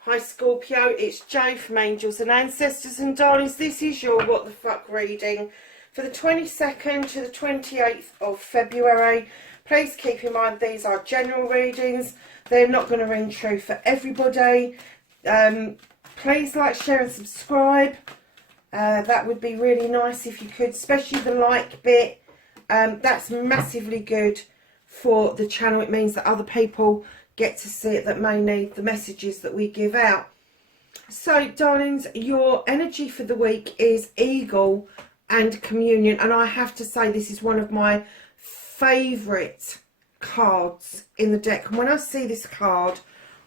Hi Scorpio, it's Jo from Angels and Ancestors, and darlings, this is your What the Fuck reading for the 22nd to the 28th of February. Please keep in mind these are general readings. They're not going to ring true for everybody. Please like, share and subscribe. That would be really nice if you could, especially the like bit. That's massively good for the channel. It means that other people get to see it that may need the messages that we give out. So darlings, your energy for the week is Eagle and Communion, and I have to say this is one of my favourite cards in the deck. And when I see this card,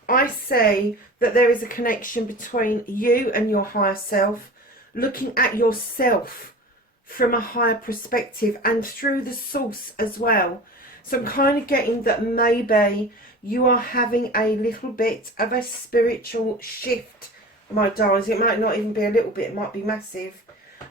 I see that there is a connection between you and your higher self, looking at yourself from a higher perspective and through the source as well. So I'm kind of getting that maybe you are having a little bit of a spiritual shift, my darlings. It might not even be a little bit, it might be massive.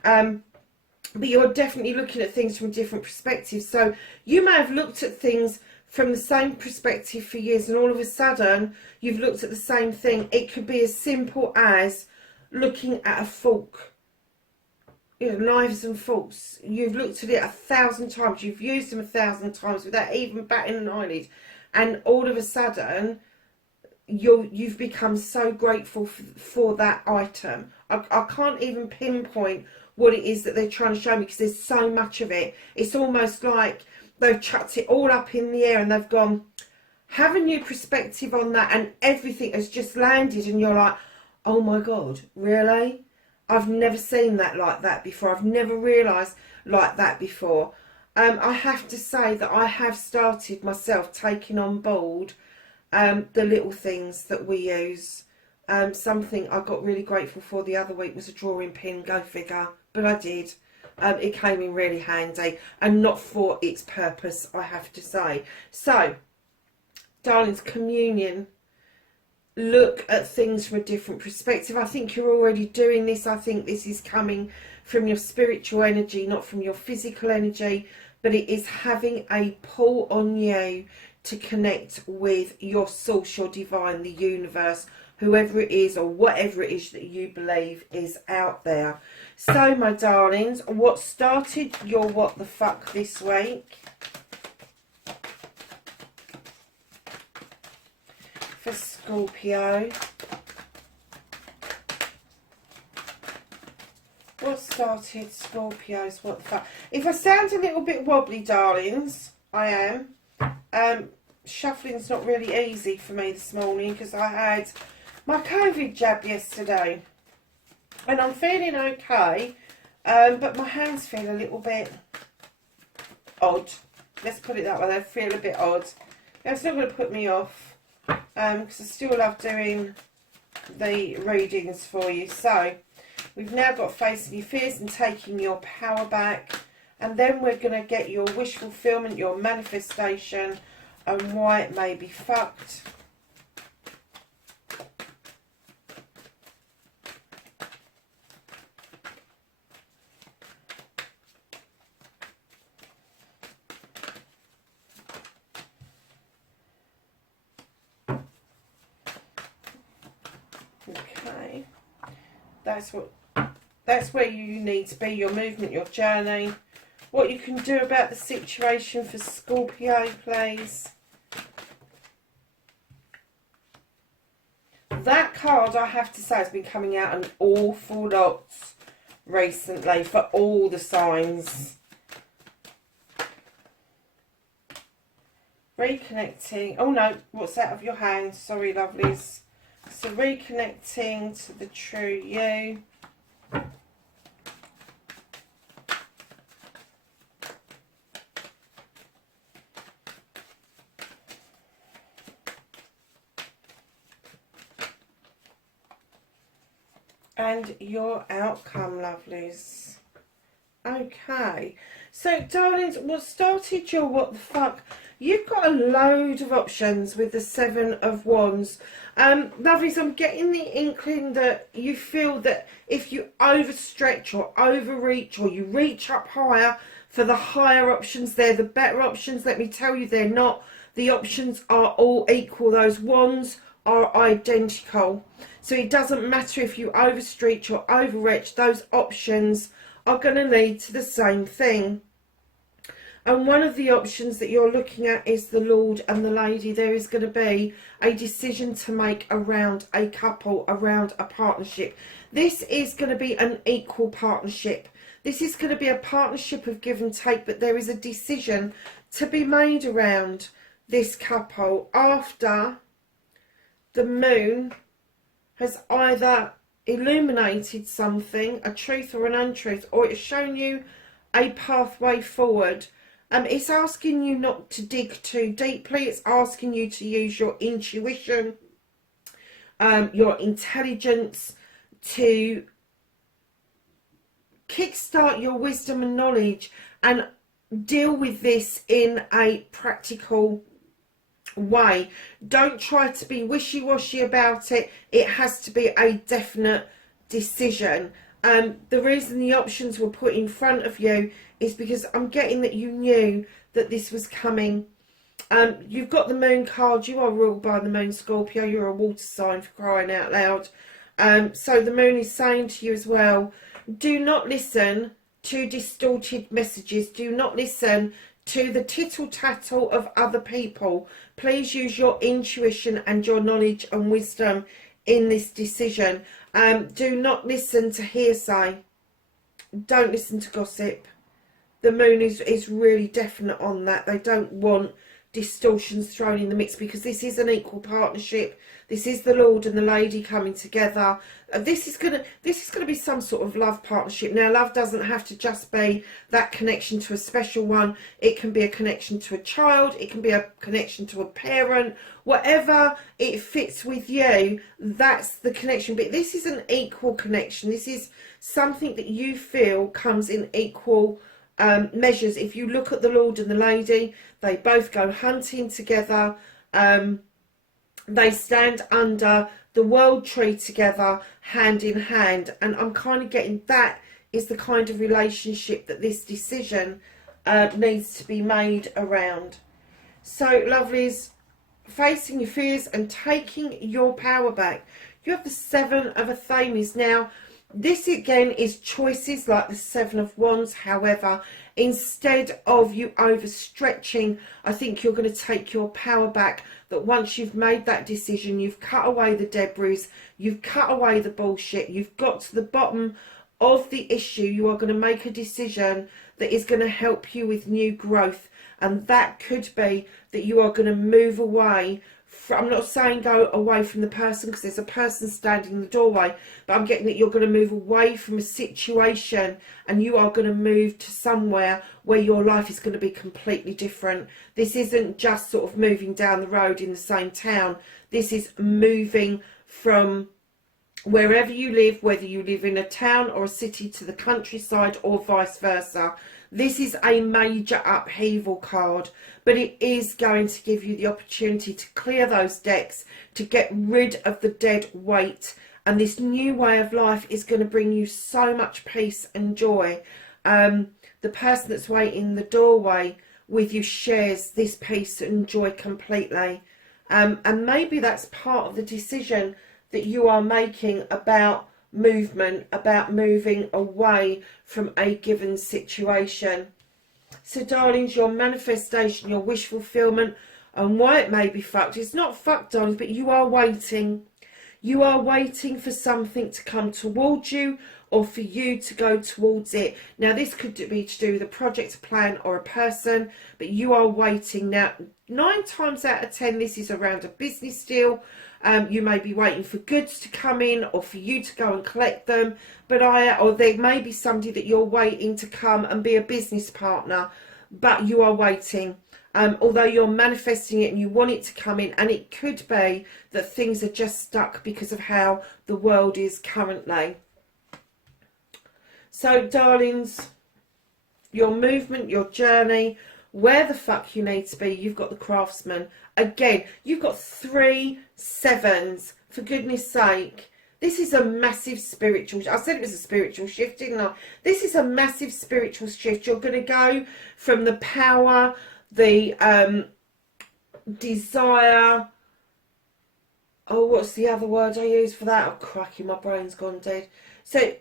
But you're definitely looking at things from a different perspective. So you may have looked at things from the same perspective for years, and all of a sudden you've looked at the same thing. It could be as simple as looking at a fork. You know, knives and forks. You've looked at it 1,000 times. You've used them 1,000 times without even batting an eyelid. And all of a sudden, you've become so grateful for that item. I can't even pinpoint what it is that they're trying to show me because there's so much of it. It's almost like they've chucked it all up in the air and they've gone, have a new perspective on that, and everything has just landed and you're like, oh my God, really? I've never seen that like that before. I've never realised like that before. I have to say that I have started myself taking on board the little things that we use. Something I got really grateful for the other week was a drawing pin, go figure, but I did. It came in really handy and not for its purpose, I have to say. So, darlings, Communion. Look at things from a different perspective. I think you're already doing this. I think this is coming from your spiritual energy, not from your physical energy, but it is having a pull on you to connect with your source, your divine, the universe, whoever it is or whatever it is that you believe is out there. So, my darlings, what started your What the Fuck this week? For Scorpio. What started Scorpio's What the Fuck? If I sound a little bit wobbly, darlings, I am. Shuffling's not really easy for me this morning because I had my COVID jab yesterday. And I'm feeling okay, but my hands feel a little bit odd. Let's put it that way, they feel a bit odd. That's not going to put me off, because I still love doing the readings for you. So we've now got Facing Your Fears and Taking Your Power Back, and then we're going to get your wish fulfillment, your manifestation, and why it may be fucked. Okay, that's where you need to be, your movement, your journey, what you can do about the situation for Scorpio, please. That card, I have to say, has been coming out an awful lot recently for all the signs. Reconnecting. Oh no, what's out of your hand? Sorry, lovelies. So reconnecting to the true you. And your outcome, lovelies. Okay, So, darlings, what started your what the fuck? You've got a load of options with the Seven of Wands. Lovelies, I'm getting the inkling that you feel that if you overstretch or overreach or you reach up higher for the higher options, they're the better options. Let me tell you, they're not. The options are all equal. Those wands are identical. So it doesn't matter if you overstretch or overreach, those options are going to lead to the same thing. And one of the options that you're looking at is the Lord and the Lady. There is going to be a decision to make around a couple, around a partnership. This is going to be an equal partnership. This is going to be a partnership of give and take, but there is a decision to be made around this couple after the moon has either illuminated something, a truth or an untruth, or it's shown you a pathway forward. It's asking you not to dig too deeply. It's asking you to use your intuition, your intelligence to kickstart your wisdom and knowledge and deal with this in a practical way. Don't try to be wishy-washy about it. It has to be a definite decision. The reason the options were put in front of you is because I'm getting that you knew that this was coming. You've got the moon card. You are ruled by the moon, Scorpio. You're a water sign, for crying out loud. So the moon is saying to you as well, do not listen to distorted messages. Do not listen to the tittle-tattle of other people. Please use your intuition and your knowledge and wisdom in this decision. Do not listen to hearsay. Don't listen to gossip. The moon is really definite on that. They don't want distortions thrown in the mix because this is an equal partnership. This is the Lord and the Lady coming together. This is gonna be some sort of love partnership. Now, love doesn't have to just be that connection to a special one. It can be a connection to a child. It can be a connection to a parent. Whatever it fits with you, that's the connection. But this is an equal connection. This is something that you feel comes in equal measures. If you look at the Lord and the Lady, they both go hunting together. They stand under the world tree together, hand in hand. And I'm kind of getting that is the kind of relationship that this decision needs to be made around. So, lovelies, facing your fears and taking your power back. You have the Seven of Athames. Now, this again is choices like the Seven of Wands. However, instead of you overstretching, I think you're going to take your power back. That once you've made that decision, you've cut away the debris, you've cut away the bullshit, you've got to the bottom of the issue. You are going to make a decision that is going to help you with new growth. And that could be that you are going to move away from, I'm not saying go away from the person because there's a person standing in the doorway, but I'm getting that you're going to move away from a situation and you are going to move to somewhere where your life is going to be completely different. This isn't just sort of moving down the road in the same town. This is moving from wherever you live, whether you live in a town or a city, to the countryside or vice versa. This is a major upheaval card, but it is going to give you the opportunity to clear those decks, to get rid of the dead weight. And this new way of life is going to bring you so much peace and joy. The person that's waiting in the doorway with you shares this peace and joy completely. And maybe that's part of the decision that you are making about movement, about moving away from a given situation. So, darlings, your manifestation, your wish fulfillment, and why it may be fucked. It's not fucked, darlings, but you are waiting. You are waiting for something to come towards you or for you to go towards it. Now, this could be to do with a project, a plan, or a person, but you are waiting. Now, 9 times out of 10, this is around a business deal. You may be waiting for goods to come in or for you to go and collect them, or there may be somebody that you're waiting to come and be a business partner, but you are waiting. Although you're manifesting it and you want it to come in, and it could be that things are just stuck because of how the world is currently. So, darlings, your movement, your journey, where the fuck you need to be. You've got the Craftsman. Again, you've got 3 sevens. For goodness sake. This is a massive spiritual... I said it was a spiritual shift, didn't I? This is a massive spiritual shift. You're going to go from the power, the desire... Oh, what's the other word I use for that? Oh, crikey, my brain's gone dead. So,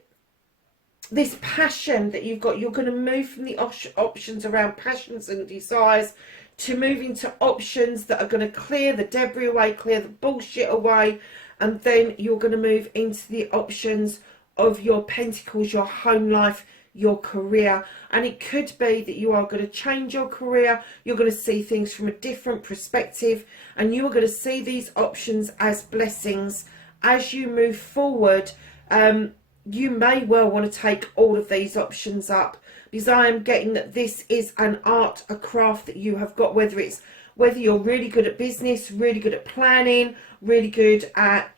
this passion that you've got, you're going to move from the options around passions and desires to move into options that are going to clear the debris away, clear the bullshit away, and then you're going to move into the options of your pentacles, your home life, your career. And it could be that you are going to change your career, you're going to see things from a different perspective, and you are going to see these options as blessings as you move forward. You may well want to take all of these options up, because I am getting that this is an art, a craft that you have got, whether you're really good at business, really good at planning, really good at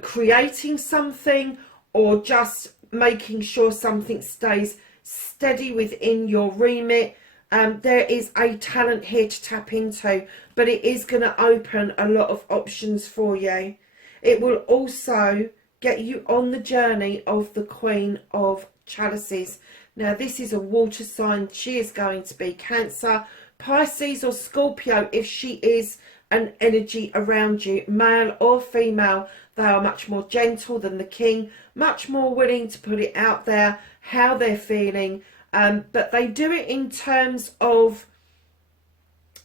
creating something, or just making sure something stays steady within your remit. There is a talent here to tap into, but it is going to open a lot of options for you. It will also get you on the journey of the Queen of Chalices. Now, this is a water sign. She is going to be Cancer, Pisces or Scorpio if she is an energy around you, male or female. They are much more gentle than the King, much more willing to put it out there, how they're feeling, but they do it in terms of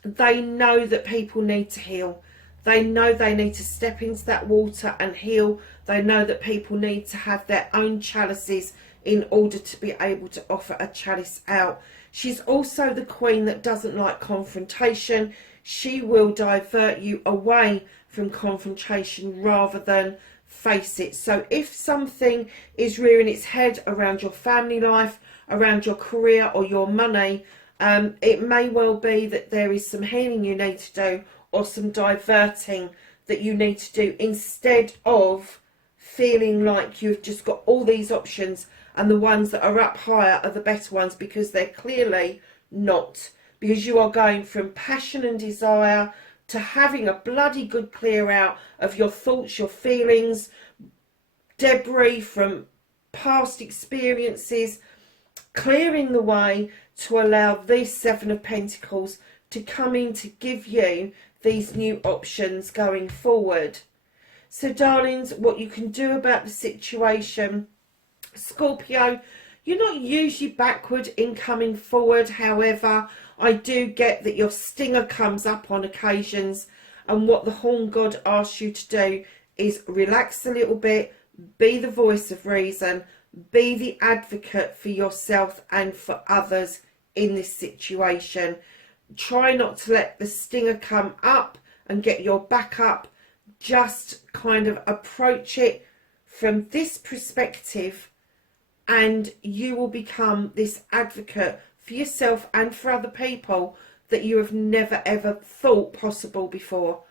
they know that people need to heal. They know they need to step into that water and heal. They know that people need to have their own chalices in order to be able to offer a chalice out. She's also the queen that doesn't like confrontation. She will divert you away from confrontation rather than face it. So if something is rearing its head around your family life, around your career or your money, it may well be that there is some healing you need to do, or some diverting that you need to do, instead of feeling like you've just got all these options and the ones that are up higher are the better ones, because they're clearly not. Because you are going from passion and desire to having a bloody good clear out of your thoughts, your feelings, debris from past experiences, clearing the way to allow this Seven of Pentacles to come in to give you these new options going forward. So darlings, what you can do about the situation, Scorpio, you're not usually backward in coming forward. However, I do get that your stinger comes up on occasions, and what the Horn God asks you to do is relax a little bit, be the voice of reason, be the advocate for yourself and for others in this situation. Try not to let the stinger come up and get your back up. Just kind of approach it from this perspective, and you will become this advocate for yourself and for other people that you have never ever thought possible before.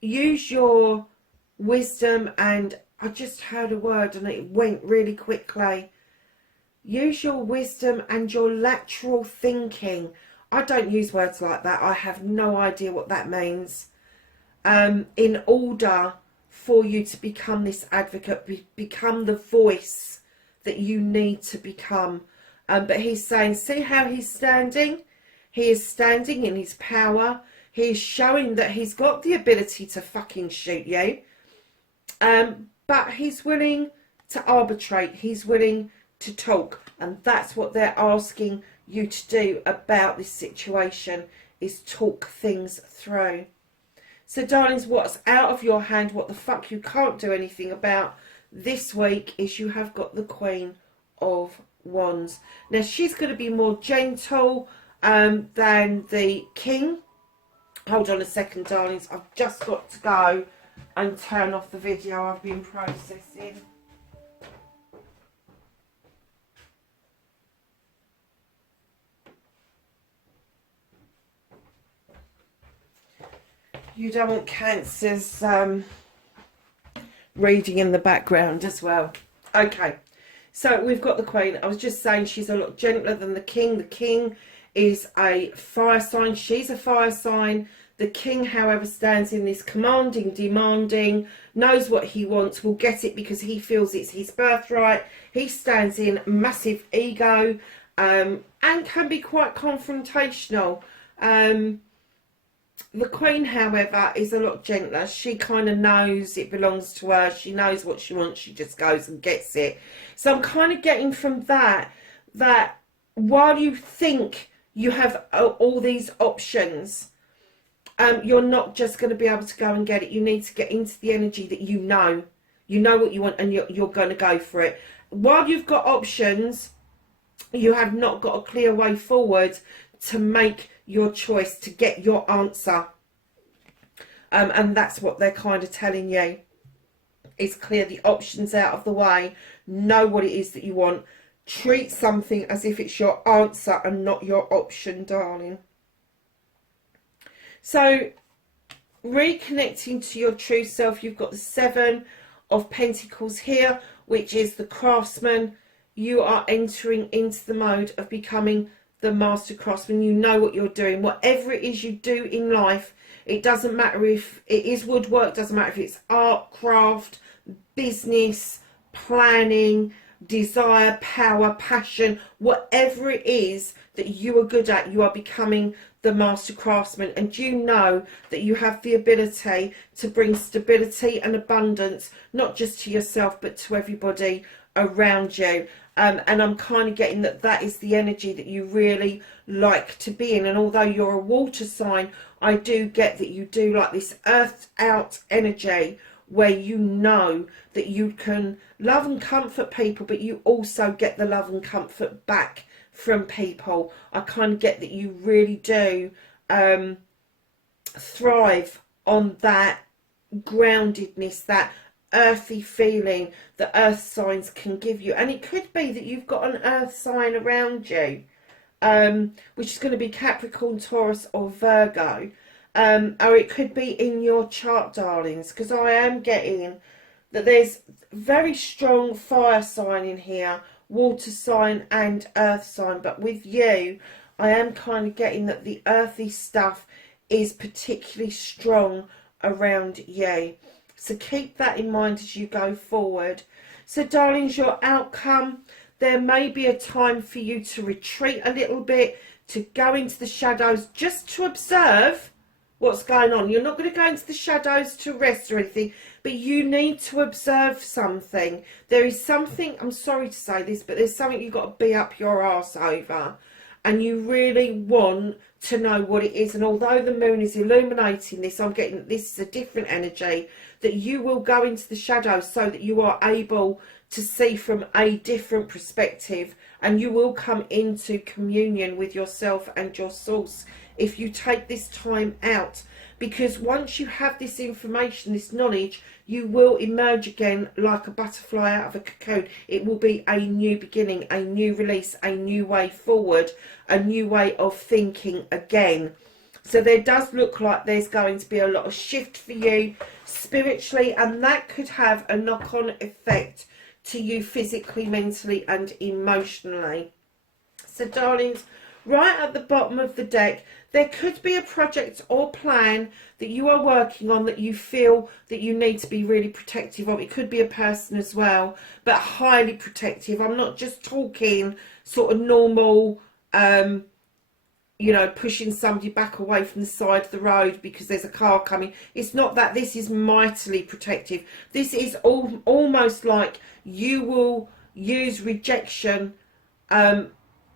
Use your wisdom, and I just heard a word and it went really quickly. Use your wisdom and your lateral thinking. I don't use words like that. I have no idea what that means. In order for you to become this advocate, become the voice that you need to become. But he's saying, see how he's standing? He is standing in his power. He is showing that he's got the ability to fucking shoot you. But he's willing to arbitrate. He's willing to talk, and that's what they're asking you to do about this situation, is talk things through. So darlings, what's out of your hand, what the fuck you can't do anything about this week, is you have got the Queen of Wands. Now she's going to be more gentle than the King. Hold on a second darlings, I've just got to go and turn off the video I've been processing. You don't want Cancer's reading in the background as well. Okay, So we've got the Queen. I was just saying she's a lot gentler than the King. The King is a fire sign. She's a fire sign. The King, however, stands in this commanding, demanding, knows what he wants, will get it because he feels it's his birthright. He stands in massive ego and can be quite confrontational. The Queen, however, is a lot gentler. She kind of knows it belongs to her. She knows what she wants. She just goes and gets it. So I'm kind of getting from that while you think you have all these options, you're not just going to be able to go and get it. You need to get into the energy that you know what you want, and you're going to go for it. While you've got options, you have not got a clear way forward to make your choice, to get your answer. And that's what they're kind of telling you, is clear the options out of the way, know what it is that you want, treat something as if it's your answer and not your option, darling. So reconnecting to your true self, you've got the 7 of Pentacles here, which is the craftsman. You are entering into the mode of becoming the master craftsman. You know what you're doing. Whatever it is you do in life, it doesn't matter if it is woodwork, doesn't matter if it's art, craft, business, planning, desire, power, passion, whatever it is that you are good at, you are becoming the master craftsman. And you know that you have the ability to bring stability and abundance, not just to yourself but to everybody around you. And I'm kind of getting that is the energy that you really like to be in. And although you're a water sign, I do get that you do like this earthed out energy where you know that you can love and comfort people, but you also get the love and comfort back from people. I kind of get that you really do thrive on that groundedness, that earthy feeling that earth signs can give you. And it could be that you've got an earth sign around you, which is going to be Capricorn, Taurus or Virgo, or it could be in your chart, darlings, because I am getting that there's very strong fire sign in here, water sign and earth sign. But with you, I am kind of getting that the earthy stuff is particularly strong around you. So keep that in mind as you go forward. So darlings, your outcome, there may be a time for you to retreat a little bit, to go into the shadows, just to observe what's going on. You're not going to go into the shadows to rest or anything, but you need to observe something. There is something, I'm sorry to say this, but there's something you've got to be up your arse over. And you really want to know what it is. And although the moon is illuminating this, I'm getting that this is a different energy, that you will go into the shadows so that you are able to see from a different perspective, and you will come into communion with yourself and your source if you take this time out. Because once you have this information, this knowledge, you will emerge again like a butterfly out of a cocoon. It will be a new beginning, a new release, a new way forward, a new way of thinking again. So there does look like there's going to be a lot of shift for you spiritually, and that could have a knock-on effect to you physically, mentally and emotionally. So darlings, right at the bottom of the deck, there could be a project or plan that you are working on that you feel that you need to be really protective of. It could be a person as well, but highly protective. I'm not just talking sort of normal, you know, pushing somebody back away from the side of the road because there's a car coming. It's not that. This is mightily protective. This is almost like you will use rejection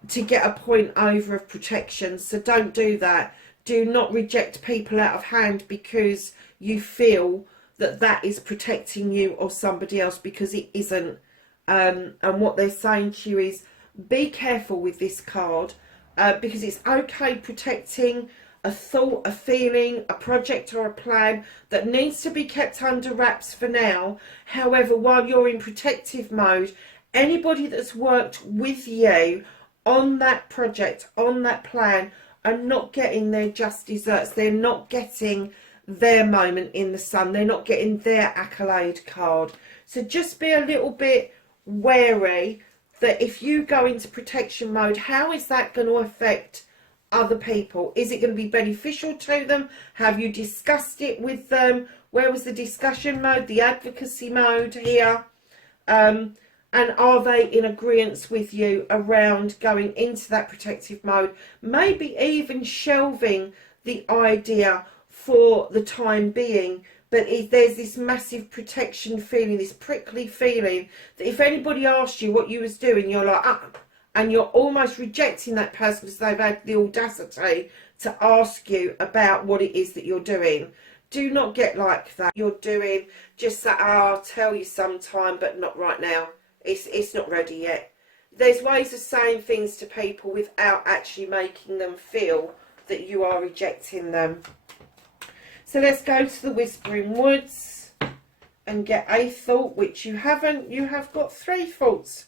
to get a point over of protection. So don't do that. Do not reject people out of hand because you feel that that is protecting you or somebody else, because it isn't. And what they're saying to you is be careful with this card, because it's okay protecting a thought, a feeling, a project or a plan that needs to be kept under wraps for now. However, while you're in protective mode, anybody that's worked with you on that project, on that plan, are not getting their just desserts. They're not getting their moment in the sun. They're not getting their accolade card. So just be a little bit wary that if you go into protection mode, how is that going to affect other people? Is it going to be beneficial to them? Have you discussed it with them? Where was the discussion mode, the advocacy mode here? And are they in agreement with you around going into that protective mode? Maybe even shelving the idea for the time being. But there's this massive protection feeling, this prickly feeling, that if anybody asked you what you was doing, you're like, and you're almost rejecting that person because they've had the audacity to ask you about what it is that you're doing. Do not get like that. You're doing just that, I'll tell you sometime, but not right now. It's not ready yet. There's ways of saying things to people without actually making them feel that you are rejecting them. So let's go to the Whispering Woods and get a thought, which you haven't. You have got 3 thoughts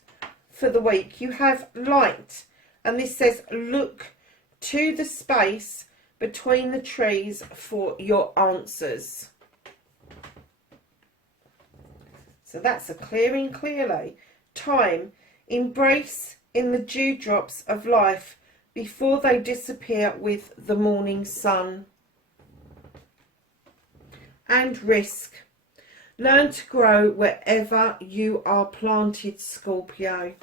for the week. You have light, and this says look to the space between the trees for your answers. So that's a clearing clearly. Time, embrace in the dewdrops of life before they disappear with the morning sun. And risk, learn to grow wherever you are planted, Scorpio.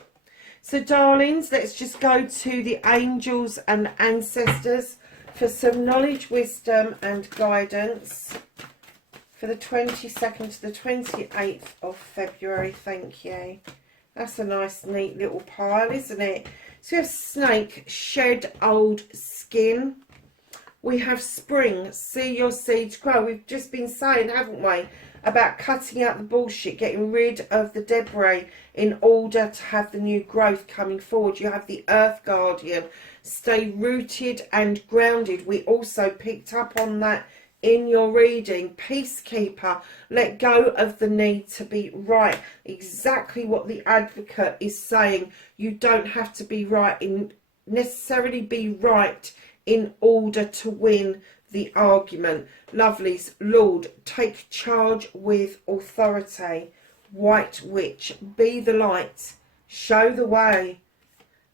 So darlings, let's just go to the angels and ancestors for some knowledge, wisdom and guidance for the 22nd to the 28th of February. Thank you. That's a nice neat little pile, isn't it? So we have snake, shed old skin. We have spring, see your seeds grow. We've just been saying, haven't we, about cutting out the bullshit, getting rid of the debris in order to have the new growth coming forward. You have the Earth Guardian, stay rooted and grounded. We also picked up on that in your reading. Peacekeeper, let go of the need to be right. Exactly what the Advocate is saying. You don't have to be right, necessarily be right in order to win the argument. Lovelies, Lord, take charge with authority. White Witch, be the light, show the way.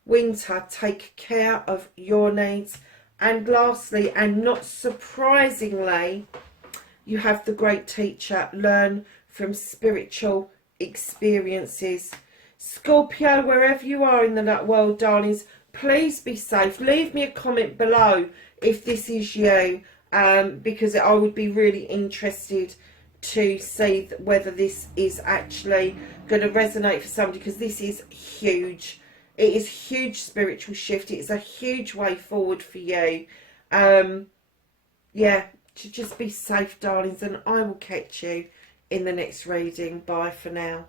Winter, take care of your needs. And lastly, and not surprisingly, you have the Great Teacher, learn from spiritual experiences. Scorpio, wherever you are in the world, darlings, please be safe. Leave me a comment below if this is you, because I would be really interested to see whether this is actually going to resonate for somebody, because this is huge. It is huge spiritual shift. It's a huge way forward for you. Yeah, to just be safe, darlings, and I will catch you in the next reading. Bye for now.